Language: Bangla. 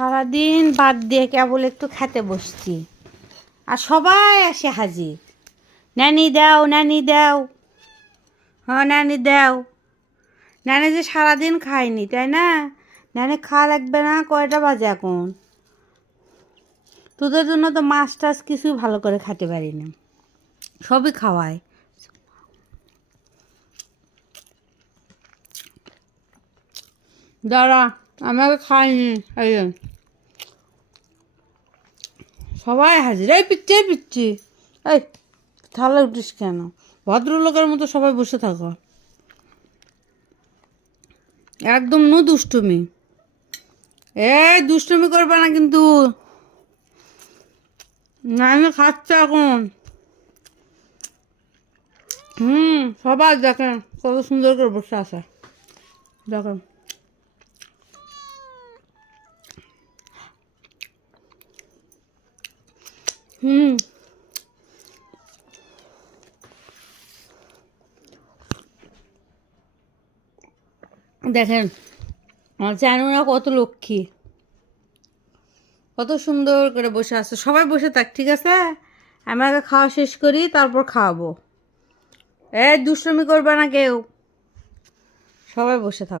সারাদিন বাদ দিয়ে কেবল একটু খেতে বসছি, আর সবাই আসে হাজির। নানি দাও, নানি দাও, হ্যাঁ নানি দাও। নানি যে সারাদিন খায়নি, তাই না? নানি খাওয়া লাগবে না? কয়টা বাজে এখন? তোদের জন্য তো মাছ টাছ কিছুই ভালো করে খেতে পারি না, সবই খাওয়ায়। দাঁড়া, আমাকে খাইনি। এই যে, সবাই হাজির। এই পিচ্ছি, এই পিচ্ছি, এই থালা উঠিস কেন? ভদ্রলোকের মতো সবাই বসে থাকো। একদম নো দুষ্টুমি। এই দুষ্টুমি করবে না কিন্তু। নানি খাচ্ছে এখন। সবাই দেখেন কত সুন্দর করে বসে আছে, দেখেন। দেখেন আমার জানুরা কত লক্ষ্মী, কত সুন্দর করে বসে আছে। সবাই বসে থাক, ঠিক আছে? আমি আগে খাওয়া শেষ করি, তারপর খাওয়াবো। দুষ্টুমি করবে না কেউ, সবাই বসে থাক।